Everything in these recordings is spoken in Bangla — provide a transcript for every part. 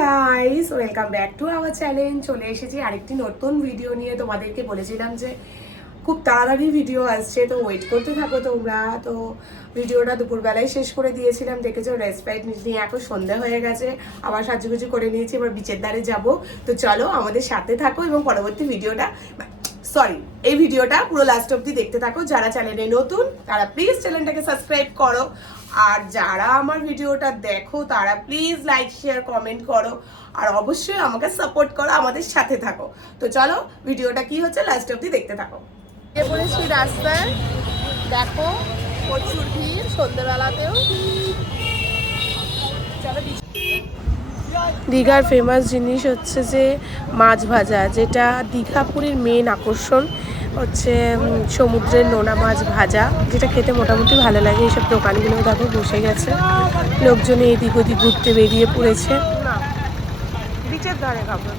Guys, welcome back to our channel. চলে এসেছি আরেকটি নতুন ভিডিও নিয়ে। তোমাদেরকে বলেছিলাম যে খুব তাড়াতাড়ি ভিডিও আসছে, তো ওয়েট করতে থাকো তোমরা। তো ভিডিওটা দুপুরবেলায় শেষ করে দিয়েছিলাম, দেখেছো রেসপাইট নিয়ে। এখন সন্ধে হয়ে গেছে, আবার সাজুগুজু করে নিয়েছি, এবার বিচের ধারে যাব। তো চলো আমাদের সাথে থাকো এবং পরবর্তী ভিডিওটা এই ভিডিওটা পুরো লাস্ট অবধি দেখতে থাকো। যারা চ্যানেলে নতুন তারা প্লিজ চ্যানেলটাকে সাবস্ক্রাইব করো, আর যারা আমার ভিডিওটা দেখো তারা প্লিজ লাইক শেয়ার কমেন্ট করো, আর অবশ্যই আমাকে সাপোর্ট করো, আমাদের সাথে থাকো। তো চলো ভিডিওটা কি হচ্ছে লাস্ট অবধি দেখতে থাকো। বলেছি রাস্তায় দেখো প্রচুর ভিড় সন্ধ্যেবেলাতেও। দীঘার ফেমাস জিনিস হচ্ছে যে মাছ ভাজা, যেটা দীঘাপুরীর মেন আকর্ষণ হচ্ছে সমুদ্রের নোনা মাছ ভাজা, যেটা খেতে মোটামুটি ভালো লাগে। এইসব দোকানগুলো দেখো বসে গেছে, লোকজনে এদিক ওদিক ঘুরতে বেরিয়ে পড়েছে। বিচের ধারে খাবো,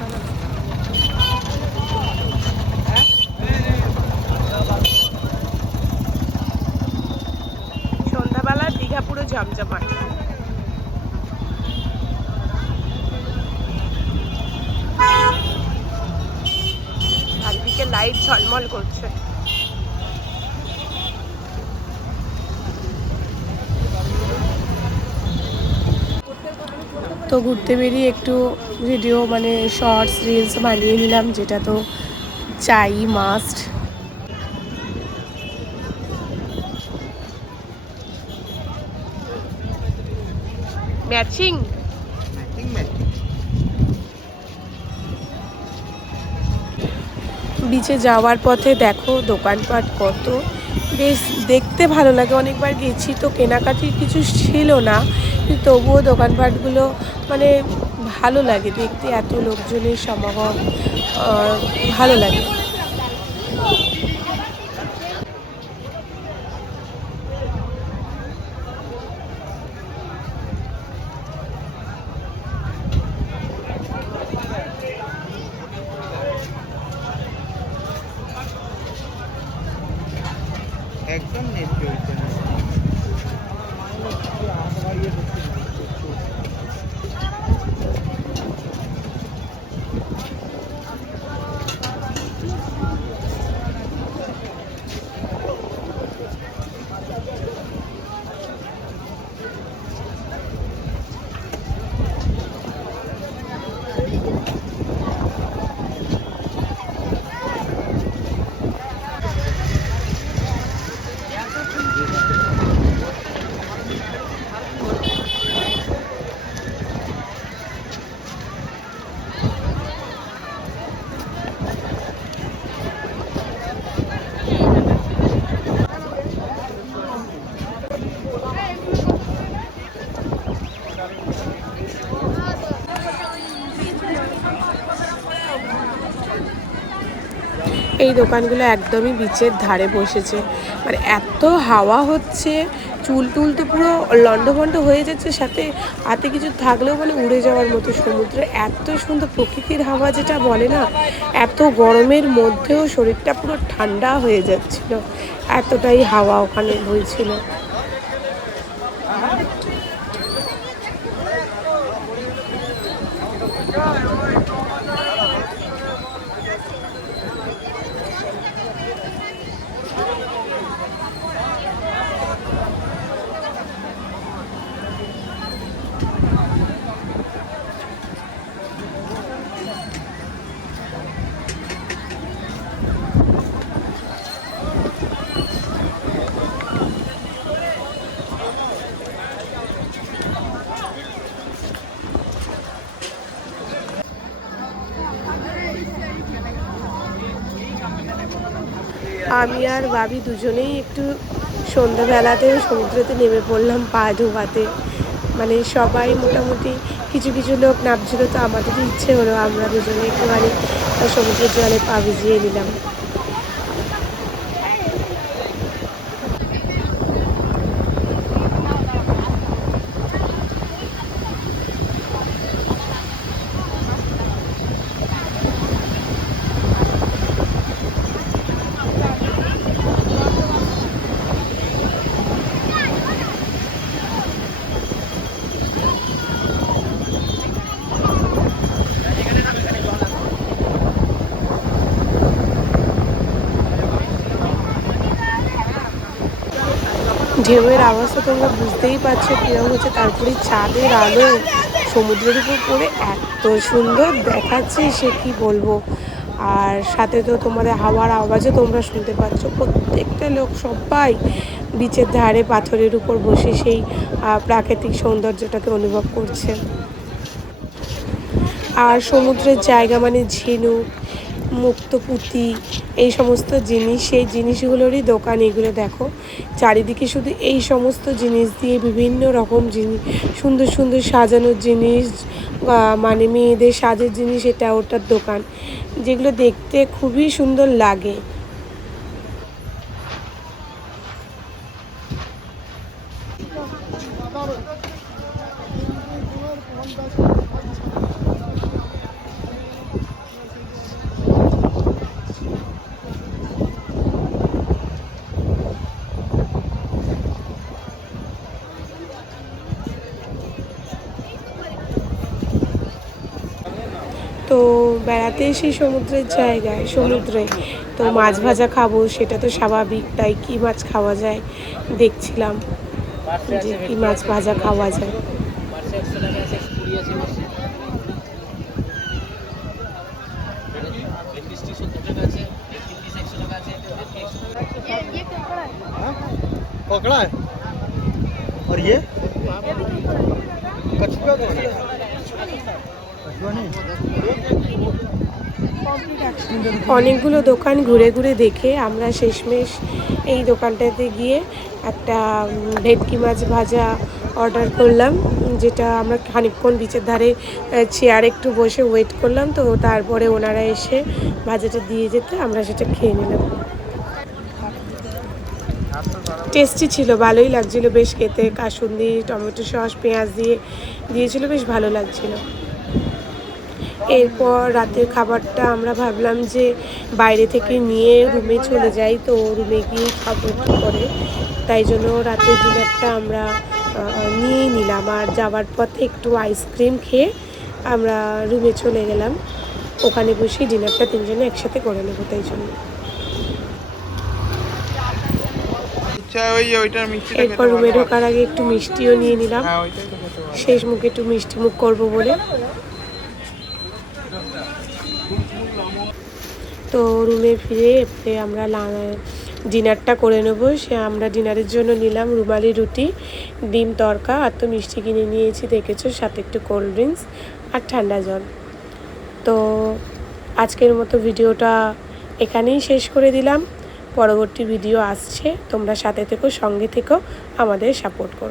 সন্ধ্যাবেলা দীঘা পুরো জমজমাট। চারিদিকে লাইট ঝলমল করছে। তো ঘুরতে বেরিয়ে একটু ভিডিও মানে শর্টস রিলস বানিয়ে নিলাম, যেটা তো চাই মাস্ট। ম্যাচিং বিচে যাওয়ার পথে দেখো দোকানপাট কত, বেশ দেখতে ভালো লাগে। অনেকবার গেছি তো কেনাকাটির কিছু ছিল না, কিন্তু তবুও দোকানপাটগুলো মানে ভালো লাগে দেখতে, এত লোকজনের সমাগম ভালো লাগে। একদম নেট চলছে না। এই দোকানগুলো একদমই বিচের ধারে বসেছে, মানে এত হাওয়া হচ্ছে, চুল টুল তো পুরো লন্ডভন্ড হয়ে যাচ্ছে, সাথে হাতে কিছু থাকলেও মানে উড়ে যাওয়ার মতো। সমুদ্রে এত সুন্দর প্রকৃতির হাওয়া যেটা বলে না, এত গরমের মধ্যেও শরীরটা পুরো ঠান্ডা হয়ে যাচ্ছিল, এতটাই হাওয়া ওখানে বইছিল। আমি আর ভাবি দুজনেই একটু সন্ধ্যাবেলাতে সমুদ্রেতে নেমে পড়লাম পা ধোয়াতে। মানে সবাই মোটামুটি কিছু কিছু লোক নামছিল, তো আমাদেরও ইচ্ছে হলো, আমরা দুজনে একটুখানি সমুদ্রের জলে পা ভিজিয়ে নিলাম। ঢেউয়ের আওয়াজটা তোমরা বুঝতেই পারছো কীরকম হচ্ছে। তারপরে চাঁদের আলো সমুদ্রের উপর পড়ে এত সুন্দর দেখাচ্ছে সে কি বলবো। আর সাথে তো তোমাদের হাওয়ার আওয়াজও তোমরা শুনতে পাচ্ছ। প্রত্যেকটা লোক সবাই বিচের ধারে পাথরের উপর বসে সেই প্রাকৃতিক সৌন্দর্যটাকে অনুভব করছে। আর সমুদ্রের জায়গা মানে ঝিনুক, মুক্তপুতি, এই সমস্ত জিনিস, সেই জিনিসগুলোরই দোকান। এগুলো দেখো চারিদিকে শুধু এই সমস্ত জিনিস দিয়ে বিভিন্ন রকম জিনিস, সুন্দর সুন্দর সাজানোর জিনিস, মানে মেয়েদের সাজের জিনিস, এটা ওটার দোকান, যেগুলো দেখতে খুবই সুন্দর লাগে। তো বেড়াতে এসে সমুদ্রের জায়গায়, সমুদ্রে তো মাছ ভাজা খাবো, সেটা তো স্বাভাবিক। তাই কী মাছ খাওয়া যায় দেখছিলাম, যে কী মাছ ভাজা খাওয়া যায়। पकड़ा है और ये कछुआ कौन है? कछुआ नहीं। অনেকগুলো দোকান ঘুরে ঘুরে দেখে আমরা শেষমেশ এই দোকানটাতে গিয়ে একটা ভেটকি মাছ ভাজা অর্ডার করলাম, যেটা আমরা খানিকক্ষণ বিচের ধারে চেয়ারে একটু বসে ওয়েট করলাম। তো তারপরে ওনারা এসে ভাজাটা দিয়ে যেতে আমরা সেটা খেয়ে নিলাম। টেস্টি ছিল, ভালোই লাগছিল বেশ খেতে। কাসুন্দি, টমেটো সস, পেঁয়াজ দিয়ে দিয়েছিল, বেশ ভালো লাগছিল। এরপর রাতের খাবারটা আমরা ভাবলাম যে বাইরে থেকে নিয়ে রুমে চলে যাই, তো রুমে গিয়ে খাবো একটু করে। তাই জন্য রাতের ডিনারটা আমরা নিয়েই নিলাম। আর যাওয়ার পথে একটু আইসক্রিম খেয়ে আমরা রুমে চলে গেলাম। ওখানে বসেই ডিনারটা তিনজনে একসাথে করে নেবো, তাই জন্য। এরপর রুমে ঢোকার আগে একটু মিষ্টিও নিয়ে নিলাম, শেষ মুখে একটু মিষ্টি মুখ করবো বলে। তো রুমে ফিরে এরপরে আমরা ডিনারটা করে নেবো। আমরা ডিনারের জন্য নিলাম রুমালি রুটি, ডিম তড়কা, আর তো মিষ্টি কিনে নিয়েছি দেখেছো, সাথে একটু কোল্ড ড্রিঙ্কস আর ঠান্ডা জল। তো আজকের মতো ভিডিওটা এখানেই শেষ করে দিলাম। পরবর্তী ভিডিও আসছে, তোমরা সাথে থেকো, সঙ্গে থেকো, আমাদের সাপোর্ট করো।